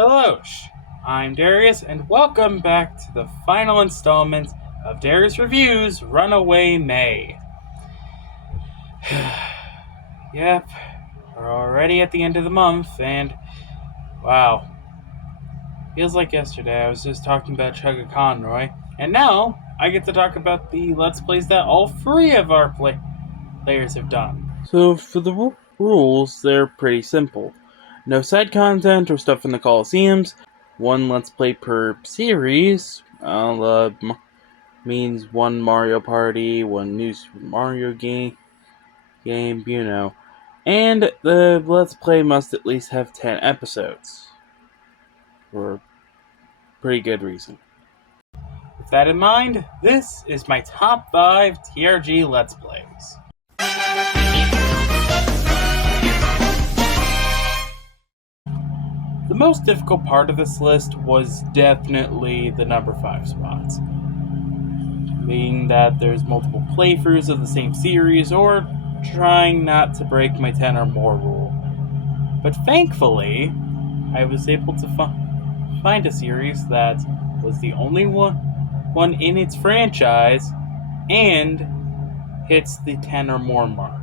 Hello, I'm Darius, and welcome back to the final installment of Darius Reviews, Runaway May. Yep, we're already at the end of the month, and wow, feels like yesterday I was just talking about Chugga Conroy, and now I get to talk about the Let's Plays that all three of our players have done. So for the rules, they're pretty simple. No side content or stuff in the Coliseums. One Let's Play per series. Means one Mario Party, one new Super Mario game, you know. And the Let's Play must at least have 10 episodes. For a pretty good reason. With that in mind, this is my top 5 TRG Let's Plays. The most difficult part of this list was definitely the number 5 spots. Being that there's multiple playthroughs of the same series, or trying not to break my 10 or more rule. But thankfully, I was able to find a series that was the only one in its franchise and hits the 10 or more mark.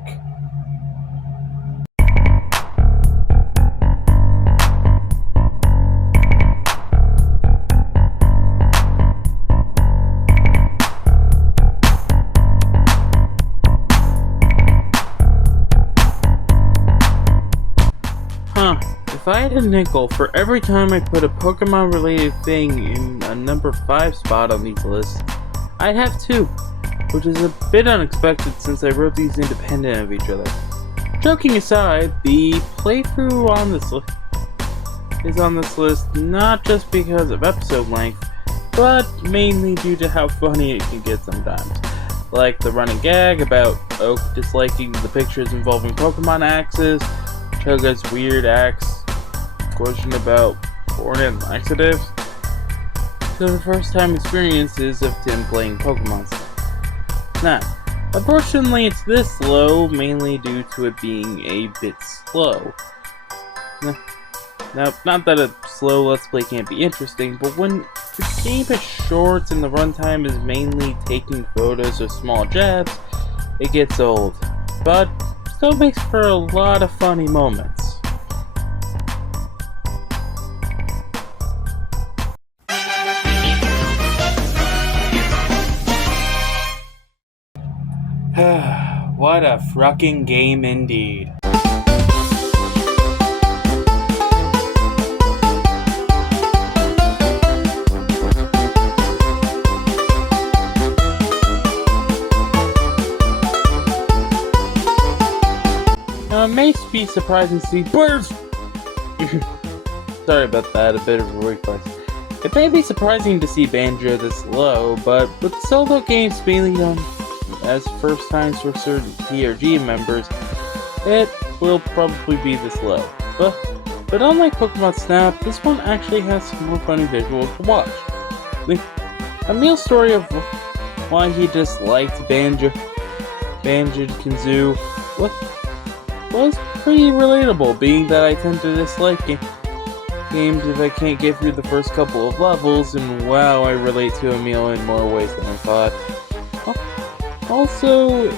If I had a nickel for every time I put a Pokemon related thing in a number 5 spot on these lists, I'd have 2, which is a bit unexpected since I wrote these independent of each other. Joking aside, the playthrough on this is on this list not just because of episode length, but mainly due to how funny it can get sometimes. Like the running gag about Oak disliking the pictures involving Pokemon axes, Chugga's weird axe question about porn and laxatives, to the first time experiences of Tim playing Pokemon. Now, unfortunately it's this low mainly due to it being a bit slow. Now, not that a slow Let's Play can't be interesting, but when the game is short and the runtime is mainly taking photos of small jabs, it gets old, but still makes for a lot of funny moments. What a frucking game indeed. It may be surprising to see birds. Sorry about that, a bit of a reflex. It may be surprising to see Banjo this low, but with solo games mainly done as first times for certain TRG members, it will probably be this low. But unlike Pokemon Snap, this one actually has some more funny visuals to watch. Emil's story of why he disliked Banjo Kazooie was pretty relatable, being that I tend to dislike games if I can't get through the first couple of levels, and wow, I relate to Emil in more ways than I thought. Also,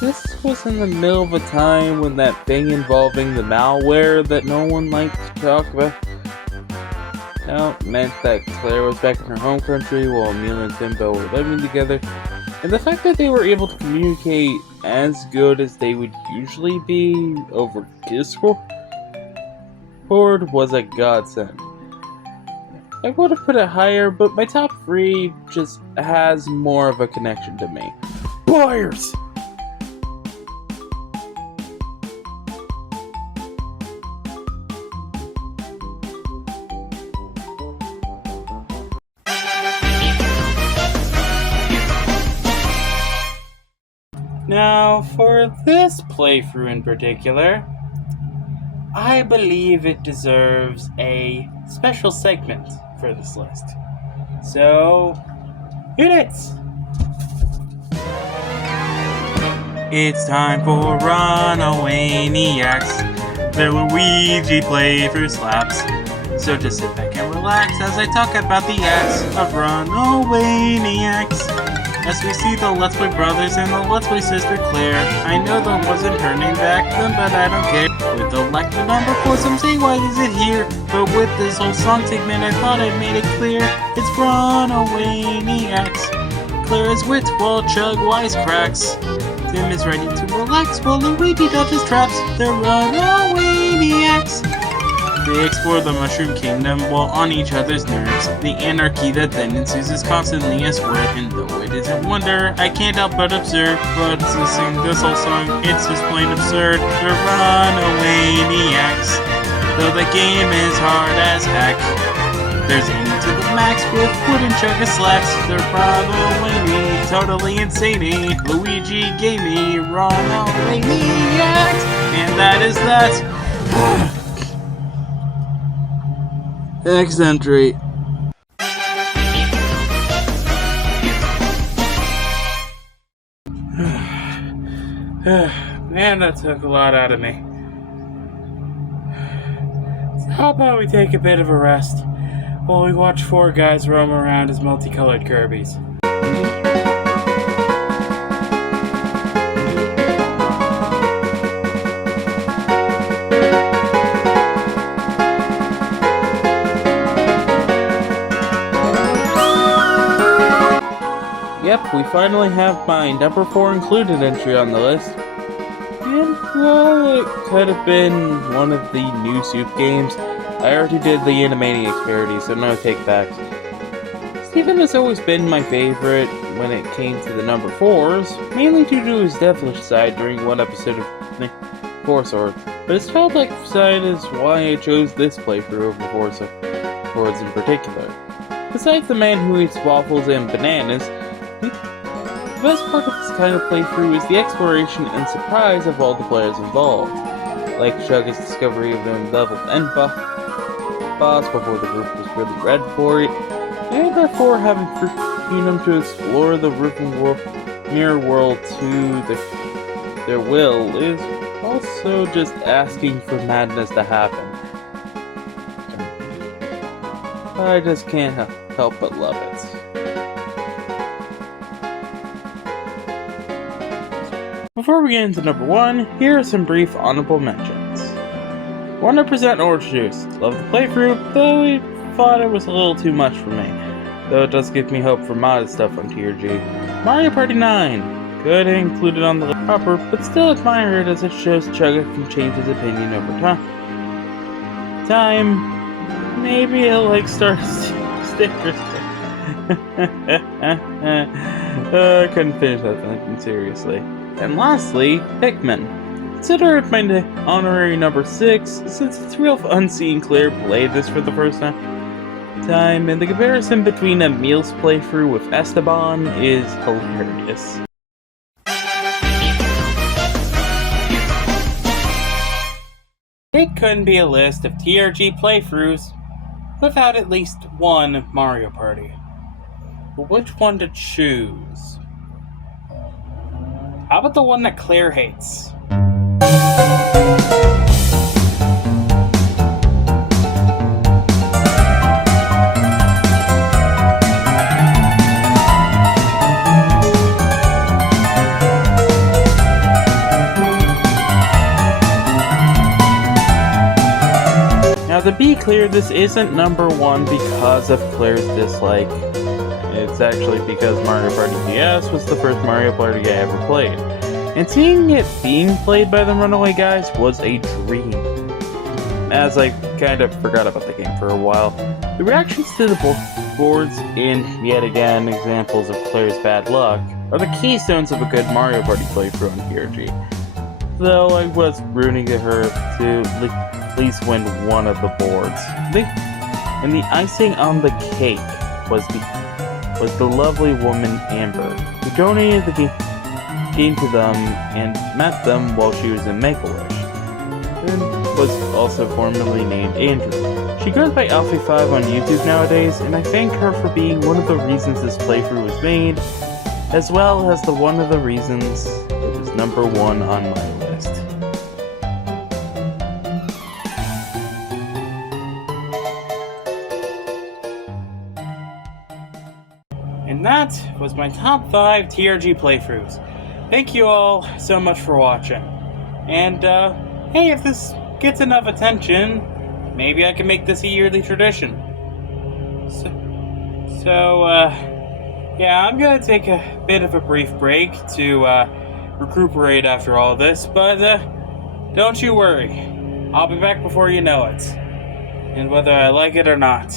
this was in the middle of a time when that thing involving the malware that no one liked to talk about meant that Claire was back in her home country while Emil and Timbo were living together, and the fact that they were able to communicate as good as they would usually be over Discord was a godsend. I would have put it higher, but my top 3 just has more of a connection to me. Buyers! Now, for this playthrough in particular, I believe it deserves a special segment for this list. So, hit it! It's time for Runawayiacs, the Luigi playthrough slaps. So just sit back and relax as I talk about the acts of Runawayiacs. As we see the Let's Play brothers and the Let's Play sister Claire. I know that wasn't her name back then, but I don't care. With the like the number 4, some say why is it here? But with this whole song segment, I thought I made it clear. It's Runawayiacs. Claire is wit while Chug wisecracks. Tim is ready to relax while Luigi dodges traps. They're Runawayiacs. They explore the Mushroom Kingdom while on each other's nerves. The anarchy that then ensues is constantly a swerve, and though it isn't wonder, I can't help but observe. But to sing this whole song, it's just plain absurd. They're Runawayiacs. Though the game is hard as heck, there's aiming to the max with wooden chugga slaps. They're Runaway, totally insane. Luigi gave me Runawayiacs, and that is that. Next entry. Man, that took a lot out of me. So how about we take a bit of a rest while we watch 4 guys roam around as multicolored Kirby's. Yep, we finally have my number 4 included entry on the list. And, well, it could have been one of the new Soup games. I already did the Animaniacs parody, so no takebacks. Steven has always been my favorite when it came to the number 4s, mainly due to his devilish side during one episode of Four Swords. But his childlike side is why I chose this playthrough over Four Swords in particular. Besides the man who eats waffles and bananas, the best part of this kind of playthrough is the exploration and surprise of all the players involved. Like Chugga's discovery of the leveled end boss before the roof was really ready for it, and therefore having freedom to explore the mirror world to their will is also just asking for madness to happen. I just can't help but love it. Before we get into number 1, here are some brief honorable mentions. 100% Orange Juice. Love the playthrough, though I thought it was a little too much for me. Though it does give me hope for modded stuff on TRG. Mario Party 9. Good and included on the list proper, but still admire it as it shows Chugga can change his opinion over time. Maybe he'll like start stickers. Couldn't finish that sentence, seriously. And lastly, Pikmin. Consider it my honorary number 6, since it's real fun seeing Claire play this for the first time, and the comparison between Emil's playthrough with Esteban is hilarious. It couldn't be a list of TRG playthroughs without at least one Mario Party. But which one to choose? How about the one that Claire hates? Now to be clear, this isn't number 1 because of Claire's dislike. It's actually because Mario Party DS was the first Mario Party I ever played, and seeing it being played by the Runaway guys was a dream, as I kind of forgot about the game for a while. The reactions to the boards, and yet again examples of Claire's bad luck, are the keystones of a good Mario Party playthrough on TRG, though I was rooting her to at least win one of the boards. And the icing on the cake was the lovely woman Amber, who donated the game to them and met them while she was in Make-A-Wish, and was also formerly named Andrew. She goes by Alfie5 on YouTube nowadays, and I thank her for being one of the reasons this playthrough was made, as well as one of the reasons it was number 1 on my list. was my top 5 TRG playthroughs. Thank you all so much for watching. And, hey, if this gets enough attention, maybe I can make this a yearly tradition. Yeah, I'm gonna take a bit of a brief break to, recuperate after all this, but, don't you worry. I'll be back before you know it. And whether I like it or not.